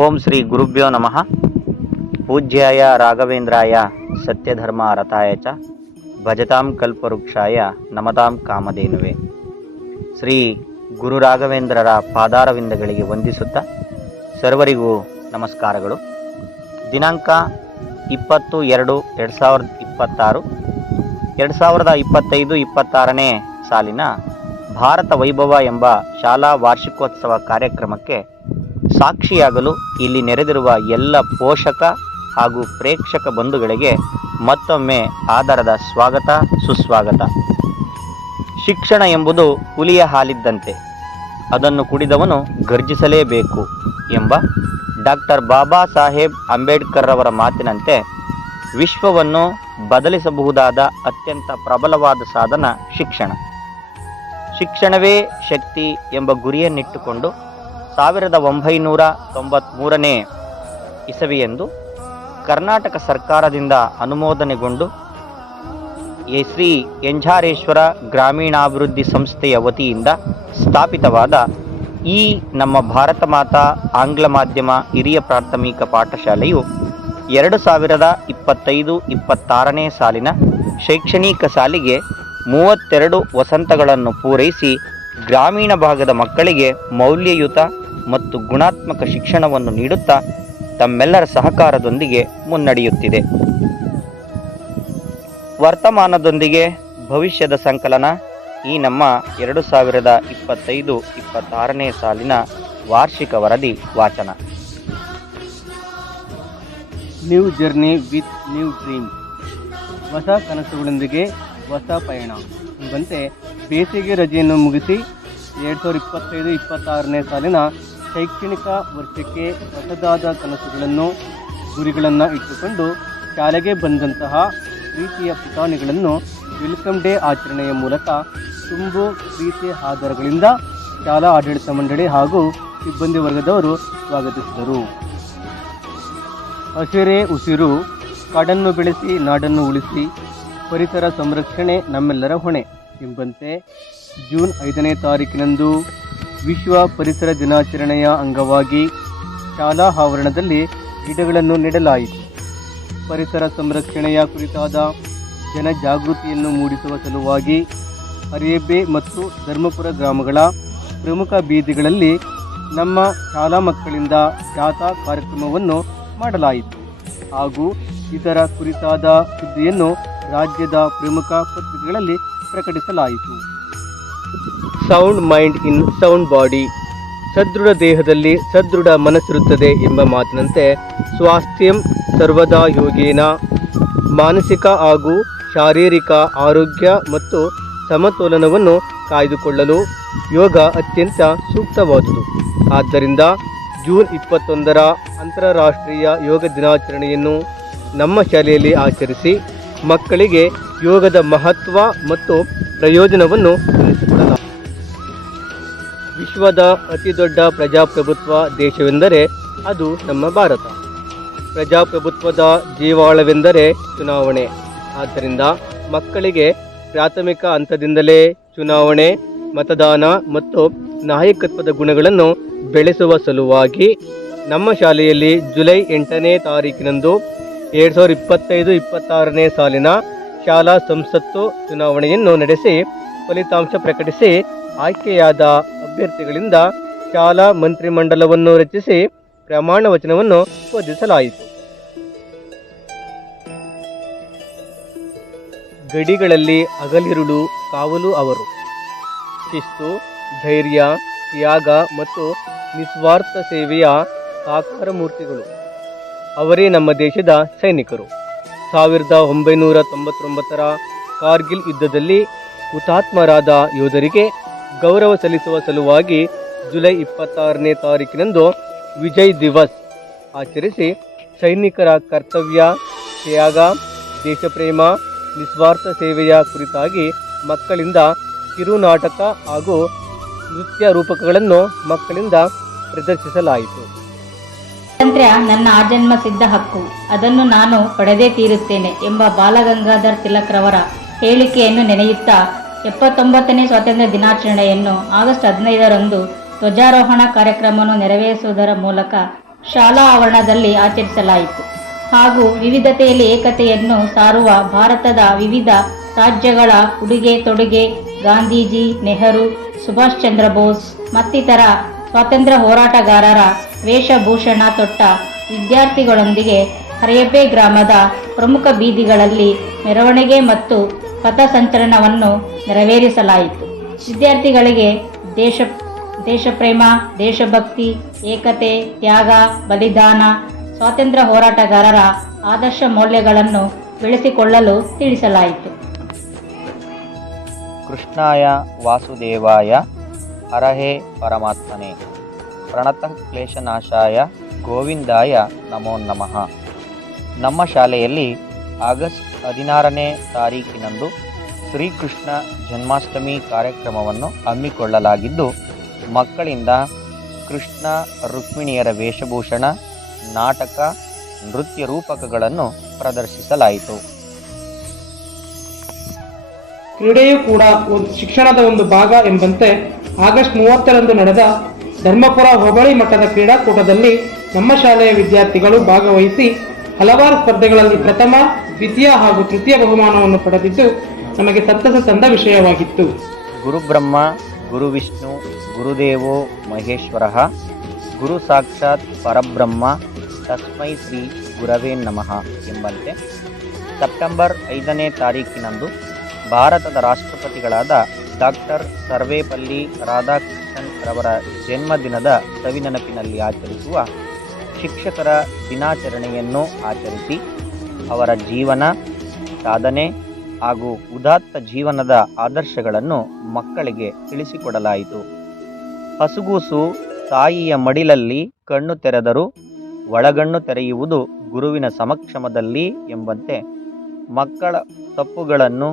ಓಂ ಶ್ರೀ ಗುರುಭ್ಯೋ ನಮಃ. ಪೂಜ್ಯಾಯ ರಾಘವೇಂದ್ರಾಯ ಸತ್ಯಧರ್ಮ ರಥಾಯ ಚ ಭಜತಾಂ ಕಲ್ಪವೃಕ್ಷಾಯ ನಮತಾಂ ಕಾಮಧೇನುವೆ. ಶ್ರೀ ಗುರು ರಾಘವೇಂದ್ರರ ಪಾದಾರವಿಂದಗಳಿಗೆ ವಂದಿಸುತ್ತಾ ಸರ್ವರಿಗೂ ನಮಸ್ಕಾರಗಳು. ದಿನಾಂಕ 20/2/2026 2025-26ನೇ ಸಾಲಿನ ಭಾರತ ವೈಭವ ಎಂಬ ಶಾಲಾ ವಾರ್ಷಿಕೋತ್ಸವ ಕಾರ್ಯಕ್ರಮಕ್ಕೆ ಸಾಕ್ಷಿಯಾಗಲು ಇಲ್ಲಿ ನೆರೆದಿರುವ ಎಲ್ಲ ಪೋಷಕ ಹಾಗೂ ಪ್ರೇಕ್ಷಕ ಬಂಧುಗಳಿಗೆ ಮತ್ತೊಮ್ಮೆ ಆದರದ ಸ್ವಾಗತ ಸುಸ್ವಾಗತ. ಶಿಕ್ಷಣ ಎಂಬುದು ಹುಲಿಯ ಹಾಲಿದ್ದಂತೆ, ಅದನ್ನು ಕುಡಿದವನು ಗರ್ಜಿಸಲೇಬೇಕು ಎಂಬ ಡಾಕ್ಟರ್ ಬಾಬಾ ಸಾಹೇಬ್ ಅಂಬೇಡ್ಕರ್ ರವರ ಮಾತಿನಂತೆ ವಿಶ್ವವನ್ನು ಬದಲಿಸಬಹುದಾದ ಅತ್ಯಂತ ಪ್ರಬಲವಾದ ಸಾಧನ ಶಿಕ್ಷಣ. ಶಿಕ್ಷಣವೇ ಶಕ್ತಿ ಎಂಬ ಗುರಿಯನ್ನಿಟ್ಟುಕೊಂಡು 1993ನೇ ಇಸವಿಯಂದು ಕರ್ನಾಟಕ ಸರ್ಕಾರದಿಂದ ಅನುಮೋದನೆಗೊಂಡು ಶ್ರೀ ಎಂಜಾರೇಶ್ವರ ಗ್ರಾಮೀಣಾಭಿವೃದ್ಧಿ ಸಂಸ್ಥೆಯ ವತಿಯಿಂದ ಸ್ಥಾಪಿತವಾದ ಈ ನಮ್ಮ ಭಾರತ ಮಾತಾ ಆಂಗ್ಲ ಮಾಧ್ಯಮ ಹಿರಿಯ ಪ್ರಾಥಮಿಕ ಪಾಠಶಾಲೆಯು 2025-26ನೇ ಸಾಲಿನ ಶೈಕ್ಷಣಿಕ ಸಾಲಿಗೆ 32 ವಸಂತಗಳನ್ನು ಪೂರೈಸಿ ಗ್ರಾಮೀಣ ಭಾಗದ ಮಕ್ಕಳಿಗೆ ಮೌಲ್ಯಯುತ ಮತ್ತು ಗುಣಾತ್ಮಕ ಶಿಕ್ಷಣವನ್ನು ನೀಡುತ್ತಾ ತಮ್ಮೆಲ್ಲರ ಸಹಕಾರದೊಂದಿಗೆ ಮುನ್ನಡೆಯುತ್ತಿದೆ. ವರ್ತಮಾನದೊಂದಿಗೆ ಭವಿಷ್ಯದ ಸಂಕಲನ ಈ ನಮ್ಮ 2025-26ನೇ ಸಾಲಿನ ವಾರ್ಷಿಕ ವರದಿ ವಾಚನ. New journey with new dream, ಹೊಸ ಕನಸುಗಳೊಂದಿಗೆ ಹೊಸ ಪಯಣ ಎಂಬಂತೆ ಬೇಸಿಗೆ ರಜೆಯನ್ನು ಮುಗಿಸಿ 2025-26ನೇ ಸಾಲಿನ ಶೈಕ್ಷಣಿಕ ವರ್ಷಕ್ಕೆ ಹೊಸದಾದ ಕನಸುಗಳನ್ನು ಗುರಿಗಳನ್ನು ಇಟ್ಟುಕೊಂಡು ಶಾಲೆಗೆ ಬಂದಂತಹ ಪ್ರೀತಿಯ ಪುಟಾಣಿಗಳನ್ನು ವೆಲ್ಕಮ್ ಡೇ ಆಚರಣೆಯ ಮೂಲಕ ತುಂಬು ಪ್ರೀತಿ ಆಧಾರಗಳಿಂದ ಶಾಲಾ ಆಡಳಿತ ಮಂಡಳಿ ಹಾಗೂ ಸಿಬ್ಬಂದಿ ವರ್ಗದವರು ಸ್ವಾಗತಿಸಿದರು. ಹಸಿರೇ ಉಸಿರು, ಕಾಡನ್ನು ಬೆಳೆಸಿ ನಾಡನ್ನು ಉಳಿಸಿ, ಪರಿಸರ ಸಂರಕ್ಷಣೆ ನಮ್ಮೆಲ್ಲರ ಹೊಣೆ ಎಂಬಂತೆ ಜೂನ್ 5ನೇ ತಾರೀಕಿನಂದು ವಿಶ್ವ ಪರಿಸರ ದಿನಾಚರಣೆಯ ಅಂಗವಾಗಿ ಶಾಲಾ ಆವರಣದಲ್ಲಿ ಗಿಡಗಳನ್ನು ನೆಡಲಾಯಿತು. ಪರಿಸರ ಸಂರಕ್ಷಣೆಯ ಕುರಿತಾದ ಜನಜಾಗೃತಿಯನ್ನು ಮೂಡಿಸುವ ಸಲುವಾಗಿ ಅರೇಬೆ ಮತ್ತು ಧರ್ಮಪುರ ಗ್ರಾಮಗಳ ಪ್ರಮುಖ ಬೀದಿಗಳಲ್ಲಿ ನಮ್ಮ ಶಾಲಾ ಮಕ್ಕಳಿಂದ ಜಾಥಾ ಕಾರ್ಯಕ್ರಮವನ್ನು ಮಾಡಲಾಯಿತು ಹಾಗೂ ಇದರ ಕುರಿತಾದ ಸುದ್ದಿಯನ್ನು ರಾಜ್ಯದ ಪ್ರಮುಖ ಪತ್ರಿಕೆಗಳಲ್ಲಿ ಪ್ರಕಟಿಸಲಾಯಿತು. Sound mind in sound body, ಸದೃಢ ದೇಹದಲ್ಲಿ ಸದೃಢ ಮನಸ್ಸಿರುತ್ತದೆ ಎಂಬ ಮಾತಿನಂತೆ ಸ್ವಾಸ್ಥ್ಯಂ ಸರ್ವದಾ ಯೋಗೇನ, ಮಾನಸಿಕ ಹಾಗೂ ಶಾರೀರಿಕ ಆರೋಗ್ಯ ಮತ್ತು ಸಮತೋಲನವನ್ನು ಕಾಯ್ದುಕೊಳ್ಳಲು ಯೋಗ ಅತ್ಯಂತ ಸೂಕ್ತವಾದುದು. ಆದ್ದರಿಂದ ಜೂನ್ 21ರ ಅಂತಾರಾಷ್ಟ್ರೀಯ ಯೋಗ ದಿನಾಚರಣೆಯನ್ನು ನಮ್ಮ ಶಾಲೆಯಲ್ಲಿ ಆಚರಿಸಿ ಮಕ್ಕಳಿಗೆ ಯೋಗದ ಮಹತ್ವ ಮತ್ತು ಪ್ರಯೋಜನವನ್ನು ತಿಳಿಸಿಕೊಡಲಾಗಿದೆ. ವಿಶ್ವದ ಅತಿದೊಡ್ಡ ಪ್ರಜಾಪ್ರಭುತ್ವ ದೇಶವೆಂದರೆ ಅದು ನಮ್ಮ ಭಾರತ. ಪ್ರಜಾಪ್ರಭುತ್ವದ ಜೀವಾಳವೆಂದರೆ ಚುನಾವಣೆ. ಆದ್ದರಿಂದ ಮಕ್ಕಳಿಗೆ ಪ್ರಾಥಮಿಕ ಹಂತದಿಂದಲೇ ಚುನಾವಣೆ, ಮತದಾನ ಮತ್ತು ನಾಯಕತ್ವದ ಗುಣಗಳನ್ನು ಬೆಳೆಸುವ ಸಲುವಾಗಿ ನಮ್ಮ ಶಾಲೆಯಲ್ಲಿ ಜುಲೈ 8ನೇ ತಾರೀಕಿನಂದು 2025-26ನೇ ಸಾಲಿನ ಶಾಲಾ ಸಂಸತ್ತು ಚುನಾವಣೆಯನ್ನು ನಡೆಸಿ ಫಲಿತಾಂಶ ಪ್ರಕಟಿಸಿ ಆಯ್ಕೆಯಾದ ಅಭ್ಯರ್ಥಿಗಳಿಂದ ಶಾಲಾ ಮಂತ್ರಿಮಂಡಲವನ್ನು ರಚಿಸಿ ಪ್ರಮಾಣ ವಚನವನ್ನು ಬೋಧಿಸಲಾಯಿತು. ಗಡಿಗಳಲ್ಲಿ ಹಗಲಿರುಳು ಕಾವಲು ಅವರು. ಶಿಸ್ತು, ಧೈರ್ಯ, ತ್ಯಾಗ ಮತ್ತು ನಿಸ್ವಾರ್ಥ ಸೇವೆಯ ಸಾಕಾರ ಮೂರ್ತಿಗಳು. ಅವರೇ ನಮ್ಮ ದೇಶದ ಸೈನಿಕರು. 1999ರ ಕಾರ್ಗಿಲ್ ಯುದ್ಧದಲ್ಲಿ ಹುತಾತ್ಮರಾದ ಯೋಧರಿಗೆ ಗೌರವ ಸಲ್ಲಿಸುವ ಸಲುವಾಗಿ ಜುಲೈ 26ನೇ ತಾರೀಕಿನಂದು ವಿಜಯ್ ದಿವಸ್ ಆಚರಿಸಿ ಸೈನಿಕರ ಕರ್ತವ್ಯ, ತ್ಯಾಗ, ದೇಶಪ್ರೇಮ, ನಿಸ್ವಾರ್ಥ ಸೇವೆಯ ಕುರಿತಾಗಿ ಮಕ್ಕಳಿಂದ ಕಿರುನಾಟಕ ಹಾಗೂ ನೃತ್ಯ ರೂಪಕಗಳನ್ನು ಮಕ್ಕಳಿಂದ ಪ್ರದರ್ಶಿಸಲಾಯಿತು. ಸ್ವಾತಂತ್ರ್ಯ ನನ್ನ ಆಜನ್ಮ ಸಿದ್ಧ ಹಕ್ಕು, ಅದನ್ನು ನಾನು ಪಡೆದೇ ತೀರುತ್ತೇನೆ ಎಂಬ ಬಾಲಗಂಗಾಧರ್ ತಿಲಕ್ ರವರ ಹೇಳಿಕೆಯನ್ನು ನೆನೆಯುತ್ತಾ 79ನೇ ಸ್ವಾತಂತ್ರ್ಯ ದಿನಾಚರಣೆಯನ್ನು ಆಗಸ್ಟ್ 15ರಂದು ಧ್ವಜಾರೋಹಣ ಕಾರ್ಯಕ್ರಮವನ್ನು ನೆರವೇರಿಸುವುದರ ಮೂಲಕ ಶಾಲಾ ಆವರಣದಲ್ಲಿ ಆಚರಿಸಲಾಯಿತು. ಹಾಗೂ ವಿವಿಧತೆಯಲ್ಲಿ ಏಕತೆಯನ್ನು ಸಾರುವ ಭಾರತದ ವಿವಿಧ ರಾಜ್ಯಗಳ ಉಡುಗೆ ತೊಡುಗೆ, ಗಾಂಧೀಜಿ, ನೆಹರು, ಸುಭಾಷ್ ಚಂದ್ರ ಬೋಸ್ ಮತ್ತಿತರ ಸ್ವಾತಂತ್ರ್ಯ ಹೋರಾಟಗಾರರ ವೇಷಭೂಷಣ ತೊಟ್ಟ ವಿದ್ಯಾರ್ಥಿಗಳೊಂದಿಗೆ ಹರಿಯಬ್ಬೆ ಗ್ರಾಮದ ಪ್ರಮುಖ ಬೀದಿಗಳಲ್ಲಿ ಮೆರವಣಿಗೆ ಮತ್ತು ಪಥಸಂಚಲನವನ್ನು ನೆರವೇರಿಸಲಾಯಿತು. ವಿದ್ಯಾರ್ಥಿಗಳಿಗೆ ದೇಶಪ್ರೇಮ, ದೇಶಭಕ್ತಿ, ಏಕತೆ, ತ್ಯಾಗ, ಬಲಿದಾನ, ಸ್ವಾತಂತ್ರ್ಯ ಹೋರಾಟಗಾರರ ಆದರ್ಶ ಮೌಲ್ಯಗಳನ್ನು ಬೆಳೆಸಿಕೊಳ್ಳಲು ತಿಳಿಸಲಾಯಿತು. ಕೃಷ್ಣಾಯ ವಾಸುದೇವಾಯ ಹರಹೇ ಪರಮಾತ್ಮನೇ ಪ್ರಣತಃ ಕ್ಲೇಶನಾಶಾಯ ಗೋವಿಂದಾಯ ನಮೋ ನಮಃ. ನಮ್ಮ ಶಾಲೆಯಲ್ಲಿ ಆಗಸ್ಟ್ 16ನೇ ತಾರೀಕಿನಂದು ಶ್ರೀಕೃಷ್ಣ ಜನ್ಮಾಷ್ಟಮಿ ಕಾರ್ಯಕ್ರಮವನ್ನು ಹಮ್ಮಿಕೊಳ್ಳಲಾಗಿದ್ದು, ಮಕ್ಕಳಿಂದ ಕೃಷ್ಣ ರುಕ್ಮಿಣಿಯರ ವೇಷಭೂಷಣ, ನಾಟಕ, ನೃತ್ಯ ರೂಪಕಗಳನ್ನು ಪ್ರದರ್ಶಿಸಲಾಯಿತು. ಕ್ರೀಡೆಯೂ ಕೂಡ ಶಿಕ್ಷಣದ ಒಂದು ಭಾಗ ಎಂಬಂತೆ ಆಗಸ್ಟ್ 30ರಂದು ನಡೆದ ಧರ್ಮಪುರ ಹೋಬಳಿ ಮಟ್ಟದ ಕ್ರೀಡಾಕೂಟದಲ್ಲಿ ನಮ್ಮ ಶಾಲೆಯ ವಿದ್ಯಾರ್ಥಿಗಳು ಭಾಗವಹಿಸಿ ಹಲವಾರು ಸ್ಪರ್ಧೆಗಳಲ್ಲಿ ಪ್ರಥಮ, ದ್ವಿತೀಯ ಹಾಗೂ ತೃತೀಯ ಬಹುಮಾನವನ್ನು ಪಡೆದಿದ್ದು ನಮಗೆ ಸಂತಸ ತಂದ ವಿಷಯವಾಗಿತ್ತು. ಗುರುಬ್ರಹ್ಮ ಗುರು ವಿಷ್ಣು ಗುರುದೇವೋ ಮಹೇಶ್ವರಃ ಗುರು ಸಾಕ್ಷಾತ್ ಪರಬ್ರಹ್ಮ ತಸ್ಮೈ ಶ್ರೀ ಗುರವೇ ನಮಃ ಎಂಬಂತೆ ಸೆಪ್ಟೆಂಬರ್ 5ನೇ ತಾರೀಕಿನಂದು ಭಾರತದ ರಾಷ್ಟ್ರಪತಿಗಳಾದ ಡಾಕ್ಟರ್ ಸರ್ವೇಪಲ್ಲಿ ರಾಧಾಕೃಷ್ಣನ್ ರವರ ಜನ್ಮದಿನದ ಸವಿನೆನಪಿನಲ್ಲಿ ಆಚರಿಸುವ ಶಿಕ್ಷಕರ ದಿನಾಚರಣೆಯನ್ನು ಆಚರಿಸಿ ಅವರ ಜೀವನ, ಸಾಧನೆ ಹಾಗೂ ಉದಾತ್ತ ಜೀವನದ ಆದರ್ಶಗಳನ್ನು ಮಕ್ಕಳಿಗೆ ತಿಳಿಸಿಕೊಡಲಾಯಿತು. ಹಸುಗೂಸು ತಾಯಿಯ ಮಡಿಲಲ್ಲಿ ಕಣ್ಣು ತೆರೆದರೂ ಒಳಗಣ್ಣು ತೆರೆಯುವುದು ಗುರುವಿನ ಸಮಕ್ಷಮದಲ್ಲಿ ಎಂಬಂತೆ ಮಕ್ಕಳ ತಪ್ಪುಗಳನ್ನು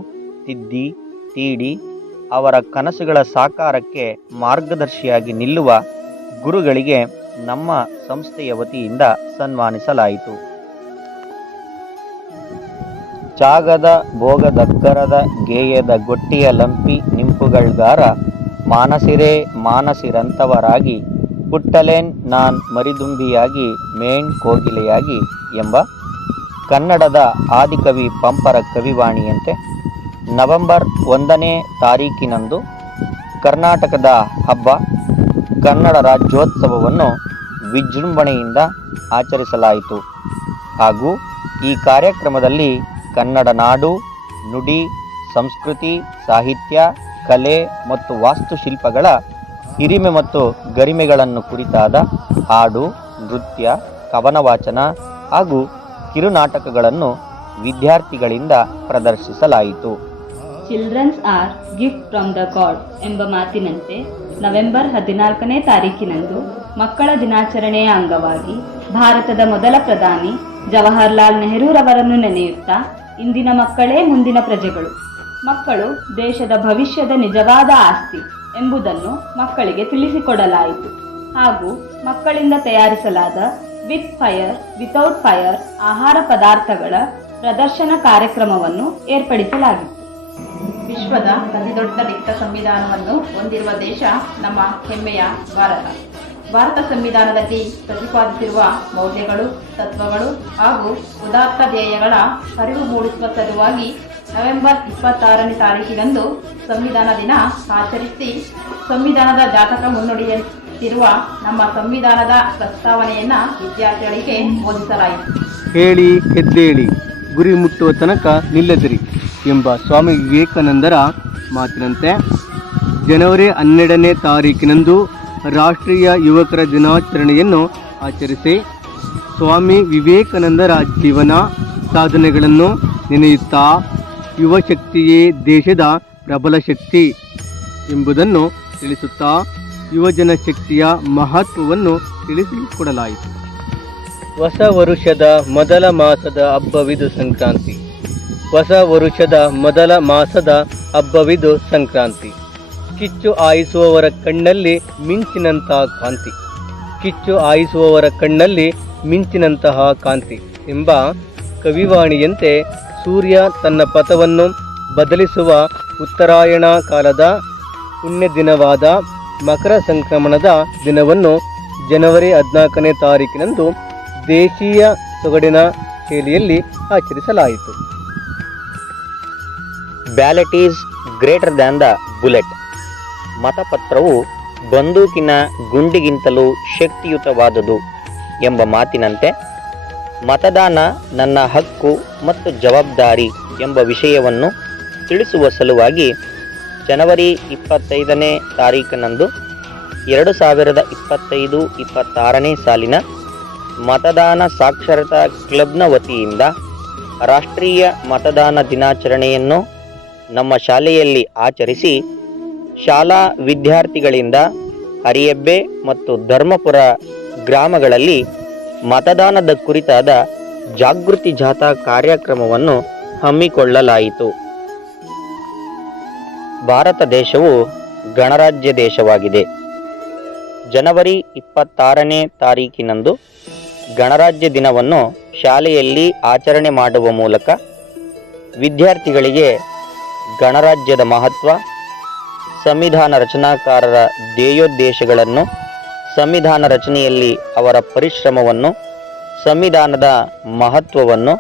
ತಿದ್ದಿ ತೀಡಿ ಅವರ ಕನಸುಗಳ ಸಾಕಾರಕ್ಕೆ ಮಾರ್ಗದರ್ಶಿಯಾಗಿ ನಿಲ್ಲುವ ಗುರುಗಳಿಗೆ ನಮ್ಮ ಸಂಸ್ಥೆಯ ವತಿಯಿಂದ ಸನ್ಮಾನಿಸಲಾಯಿತು. ಚಾಗದ ಭೋಗದಕ್ಕರದ ಗೇಯದ ಗೊಟ್ಟಿಯ ಲಂಪಿ ನಿಂಪುಗಳ್ಗಾರ ಮಾನಸಿರೇ ಮಾನಸಿರಂತವರಾಗಿ ಪುಟ್ಟಲೇನ್ ನಾನ್ ಮರಿದುಂಬಿಯಾಗಿ ಮೇಣ್ ಕೋಗಿಲೆಯಾಗಿ ಎಂಬ ಕನ್ನಡದ ಆದಿಕವಿ ಪಂಪರ ಕವಿವಾಣಿಯಂತೆ ನವೆಂಬರ್ 1ನೇ ತಾರೀಕಿನಂದು ಕರ್ನಾಟಕದ ಹಬ್ಬ ಕನ್ನಡ ರಾಜ್ಯೋತ್ಸವವನ್ನು ವಿಜೃಂಭಣೆಯಿಂದ ಆಚರಿಸಲಾಯಿತು. ಹಾಗೂ ಈ ಕಾರ್ಯಕ್ರಮದಲ್ಲಿ ಕನ್ನಡ ನಾಡು, ನುಡಿ, ಸಂಸ್ಕೃತಿ, ಸಾಹಿತ್ಯ, ಕಲೆ ಮತ್ತು ವಾಸ್ತುಶಿಲ್ಪಗಳ ಹಿರಿಮೆ ಮತ್ತು ಗರಿಮೆಗಳನ್ನು ಕುರಿತಾದ ಹಾಡು, ನೃತ್ಯ, ಕವನ ವಾಚನ ಹಾಗೂ ಕಿರುನಾಟಕಗಳನ್ನು ವಿದ್ಯಾರ್ಥಿಗಳಿಂದ ಪ್ರದರ್ಶಿಸಲಾಯಿತು. Childrens are gift from the god ಎಂಬ ಮಾತಿನಂತೆ ನವೆಂಬರ್ 14ನೇ ತಾರೀಕಿನಂದು ಮಕ್ಕಳ ದಿನಾಚರಣೆಯ ಅಂಗವಾಗಿ ಭಾರತದ ಮೊದಲ ಪ್ರಧಾನಿ ಜವಾಹರ್ಲಾಲ್ ನೆಹರೂರವರನ್ನು ನೆನೆಯುತ್ತಾ ಇಂದಿನ ಮಕ್ಕಳೇ ಮುಂದಿನ ಪ್ರಜೆಗಳು, ಮಕ್ಕಳು ದೇಶದ ಭವಿಷ್ಯದ ನಿಜವಾದ ಆಸ್ತಿ ಎಂಬುದನ್ನು ಮಕ್ಕಳಿಗೆ ತಿಳಿಸಿಕೊಡಲಾಯಿತು. ಹಾಗೂ ಮಕ್ಕಳಿಂದ ತಯಾರಿಸಲಾದ ವಿತ್ ಫೈರ್ ವಿತೌಟ್ ಫೈರ್ ಆಹಾರ ಪದಾರ್ಥಗಳ ಪ್ರದರ್ಶನ ಕಾರ್ಯಕ್ರಮವನ್ನು ಏರ್ಪಡಿಸಲಾಗಿತ್ತು. ವಿಶ್ವದ ಅತಿದೊಡ್ಡ ಲಿಖಿತ ಸಂವಿಧಾನವನ್ನು ಹೊಂದಿರುವ ದೇಶ ನಮ್ಮ ಹೆಮ್ಮೆಯ ಭಾರತ. ಭಾರತ ಸಂವಿಧಾನದಲ್ಲಿ ಪ್ರತಿಪಾದಿಸಿರುವ ಮೌಲ್ಯಗಳು, ತತ್ವಗಳು ಹಾಗೂ ಉದಾತ್ತ ಧ್ಯೇಯಗಳ ಅರಿವು ಮೂಡಿಸುವ ಸಲುವಾಗಿ ನವೆಂಬರ್ 26ನೇ ತಾರೀಕಿನಂದು ಸಂವಿಧಾನ ದಿನ ಆಚರಿಸಿ ಸಂವಿಧಾನದ ಜಾತಕ ಮುನ್ನುಡಿಯಂತಿರುವ ನಮ್ಮ ಸಂವಿಧಾನದ ಪ್ರಸ್ತಾವನೆಯನ್ನ ವಿದ್ಯಾರ್ಥಿಗಳಿಗೆ ಬೋಧಿಸಲಾಯಿತು. ಹೇಳಿ ಎದ್ದೇಳಿ, ಗುರಿ ಮುಟ್ಟುವ ತನಕ ನಿಲ್ಲದಿರಿ ಎಂಬ ಸ್ವಾಮಿ ವಿವೇಕಾನಂದರ ಮಾತಿನಂತೆ ಜನವರಿ 12ನೇ ತಾರೀಕಿನಂದು ರಾಷ್ಟ್ರೀಯ ಯುವಕರ ದಿನಾಚರಣೆಯನ್ನು ಆಚರಿಸಿ ಸ್ವಾಮಿ ವಿವೇಕಾನಂದರ ಜೀವನ ಸಾಧನೆಗಳನ್ನು ನೆನೆಯುತ್ತಾ ಯುವ ಶಕ್ತಿಯೇ ದೇಶದ ಪ್ರಬಲ ಶಕ್ತಿ ಎಂಬುದನ್ನು ತಿಳಿಸುತ್ತಾ ಯುವಜನ ಶಕ್ತಿಯ ಮಹತ್ವವನ್ನು ತಿಳಿಸಿಕೊಡಲಾಯಿತು. ಹೊಸ ವರುಷದ ಮೊದಲ ಮಾಸದ ಹಬ್ಬವಿದು ಸಂಕ್ರಾಂತಿ. ಹೊಸ ವರುಷದ ಮೊದಲ ಮಾಸದ ಹಬ್ಬವಿದು ಸಂಕ್ರಾಂತಿ. ಕಿಚ್ಚು ಹಾಯಿಸುವವರ ಕಣ್ಣಲ್ಲಿ ಮಿಂಚಿನಂತಹ ಕಾಂತಿ, ಕಿಚ್ಚು ಹಾಯಿಸುವವರ ಕಣ್ಣಲ್ಲಿ ಮಿಂಚಿನಂತಹ ಕಾಂತಿ ಎಂಬ ಕವಿವಾಣಿಯಂತೆ ಸೂರ್ಯ ತನ್ನ ಪಥವನ್ನು ಬದಲಿಸುವ ಉತ್ತರಾಯಣ ಕಾಲದ ಪುಣ್ಯ ದಿನವಾದ ಮಕರ ಸಂಕ್ರಮಣದ ದಿನವನ್ನು ಜನವರಿ 14ನೇ ತಾರೀಕಿನಂದು ದೇಶೀಯ ಸೊಗಡಿನ ಶೈಲಿಯಲ್ಲಿ ಆಚರಿಸಲಾಯಿತು. Ballot is greater than the bullet. ಮತಪತ್ರವು ಬಂದೂಕಿನ ಗುಂಡಿಗಿಂತಲೂ ಶಕ್ತಿಯುತವಾದುದು ಎಂಬ ಮಾತಿನಂತೆ ಮತದಾನ ನನ್ನ ಹಕ್ಕು ಮತ್ತು ಜವಾಬ್ದಾರಿ ಎಂಬ ವಿಷಯವನ್ನು ತಿಳಿಸುವ ಸಲುವಾಗಿ ಜನವರಿ 25ನೇ ತಾರೀಕಿನಂದು 2025-26ನೇ ಸಾಲಿನ ಮತದಾನ ಸಾಕ್ಷರತಾ ಕ್ಲಬ್ನ ವತಿಯಿಂದ ರಾಷ್ಟ್ರೀಯ ಮತದಾನ ದಿನಾಚರಣೆಯನ್ನು ನಮ್ಮ ಶಾಲೆಯಲ್ಲಿ ಆಚರಿಸಿ ಶಾಲಾ ವಿದ್ಯಾರ್ಥಿಗಳಿಂದ ಹರಿಯಬ್ಬೆ ಮತ್ತು ಧರ್ಮಪುರ ಗ್ರಾಮಗಳಲ್ಲಿ ಮತದಾನದ ಕುರಿತಾದ ಜಾಗೃತಿ ಜಾಥಾ ಕಾರ್ಯಕ್ರಮವನ್ನು ಹಮ್ಮಿಕೊಳ್ಳಲಾಯಿತು. ಭಾರತ ದೇಶವು ಗಣರಾಜ್ಯ ದೇಶವಾಗಿದೆ. ಜನವರಿ 26ನೇ ತಾರೀಕಿನಂದು ಗಣರಾಜ್ಯ ದಿನವನ್ನು ಶಾಲೆಯಲ್ಲಿ ಆಚರಣೆ ಮಾಡುವ ಮೂಲಕ ವಿದ್ಯಾರ್ಥಿಗಳಿಗೆ ಗಣರಾಜ್ಯದ ಮಹತ್ವ, ಸಂವಿಧಾನ ರಚನಾಕಾರರ ಧ್ಯೇಯೋದ್ದೇಶಗಳನ್ನು, ಸಂವಿಧಾನ ರಚನೆಯಲ್ಲಿ ಅವರ ಪರಿಶ್ರಮವನ್ನು, ಸಂವಿಧಾನದ ಮಹತ್ವವನ್ನು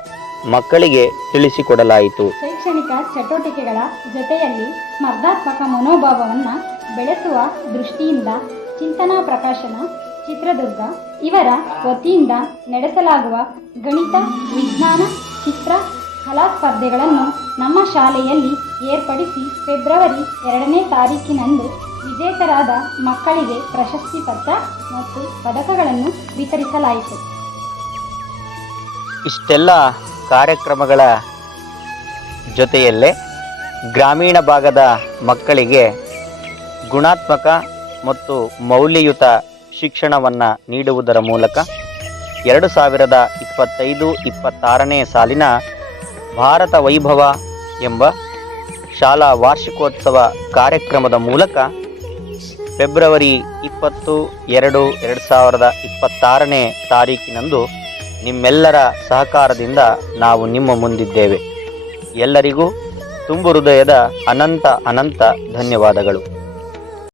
ಮಕ್ಕಳಿಗೆ ತಿಳಿಸಿಕೊಡಲಾಯಿತು. ಶೈಕ್ಷಣಿಕ ಚಟುವಟಿಕೆಗಳ ಜೊತೆಯಲ್ಲಿ ಸ್ಪರ್ಧಾತ್ಮಕ ಮನೋಭಾವವನ್ನು ಬೆಳೆಸುವ ದೃಷ್ಟಿಯಿಂದ ಚಿಂತನಾ ಪ್ರಕಾಶನ ಚಿತ್ರದುರ್ಗ ಇವರ ವತಿಯಿಂದ ನಡೆಸಲಾಗುವ ಗಣಿತ, ವಿಜ್ಞಾನ, ಚಿತ್ರ, ಕಲಾ ಸ್ಪರ್ಧೆಗಳನ್ನು ನಮ್ಮ ಶಾಲೆಯಲ್ಲಿ ಏರ್ಪಡಿಸಿ ಫೆಬ್ರವರಿ 2ನೇ ತಾರೀಕಿನಂದು ವಿಜೇತರಾದ ಮಕ್ಕಳಿಗೆ ಪ್ರಶಸ್ತಿ ಪತ್ರ ಮತ್ತು ಪದಕಗಳನ್ನು ವಿತರಿಸಲಾಯಿತು. ಇಷ್ಟೆಲ್ಲ ಕಾರ್ಯಕ್ರಮಗಳ ಜೊತೆಯಲ್ಲೇ ಗ್ರಾಮೀಣ ಭಾಗದ ಮಕ್ಕಳಿಗೆ ಗುಣಾತ್ಮಕ ಮತ್ತು ಮೌಲ್ಯಯುತ ಶಿಕ್ಷಣವನ್ನು ನೀಡುವುದರ ಮೂಲಕ 2025-26ನೇ ಸಾಲಿನ ಭಾರತ ವೈಭವ ಎಂಬ ಶಾಲಾ ವಾರ್ಷಿಕೋತ್ಸವ ಕಾರ್ಯಕ್ರಮದ ಮೂಲಕ ಫೆಬ್ರವರಿ 20, 2, 2026ನೇ ತಾರೀಕಿನಂದು ನಿಮ್ಮೆಲ್ಲರ ಸಹಕಾರದಿಂದ ನಾವು ನಿಮ್ಮ ಮುಂದಿದ್ದೇವೆ. ಎಲ್ಲರಿಗೂ ತುಂಬು ಹೃದಯದ ಅನಂತ ಧನ್ಯವಾದಗಳು.